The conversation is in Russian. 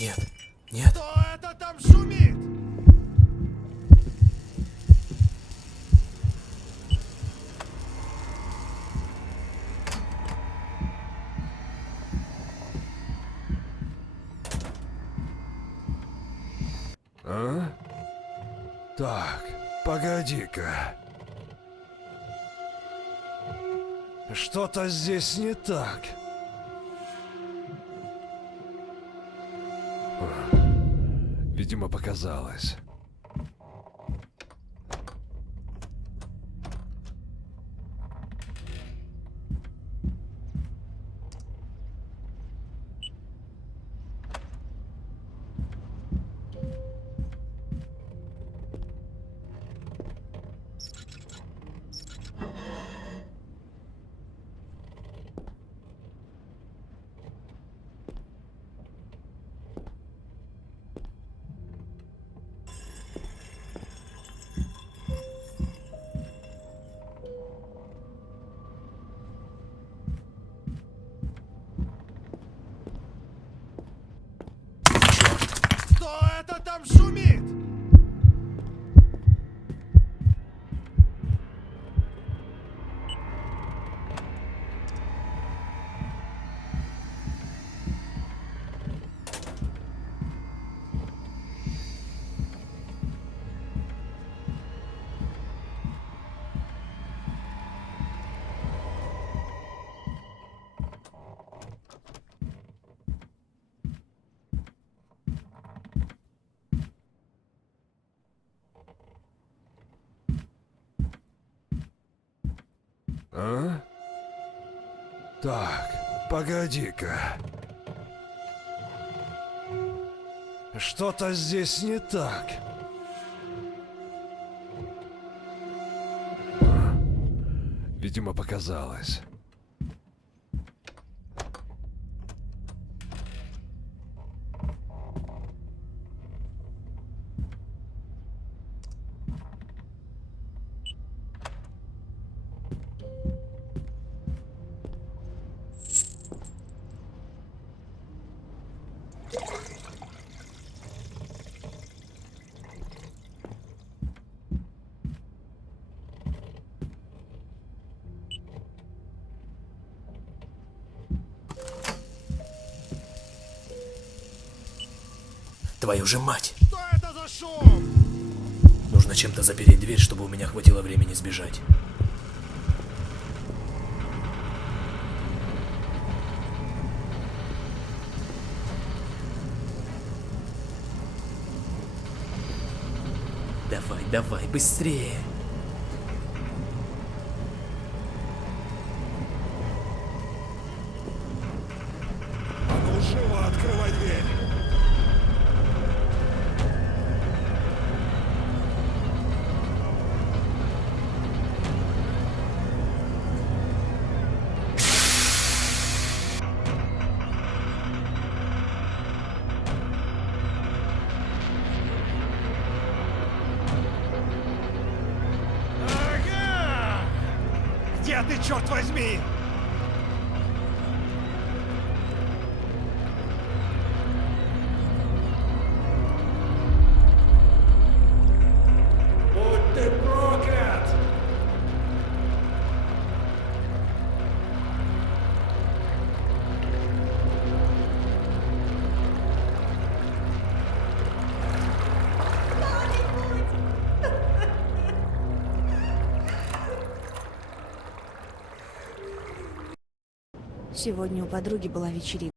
Нет, нет. Кто это там шумит? А? Так, погоди-ка. Что-то здесь не так. Видимо, показалось. Кто это там шумит? А? Так, погоди-ка. Что-то здесь не так. Видимо, показалось. Твою же мать! Что это за шум? Нужно чем-то запереть дверь, чтобы у меня хватило времени сбежать. Давай, давай, быстрее! А ну живо открывай дверь. Ага! Где ты, черт возьми? Будь ты проклят! Сегодня у подруги была вечеринка.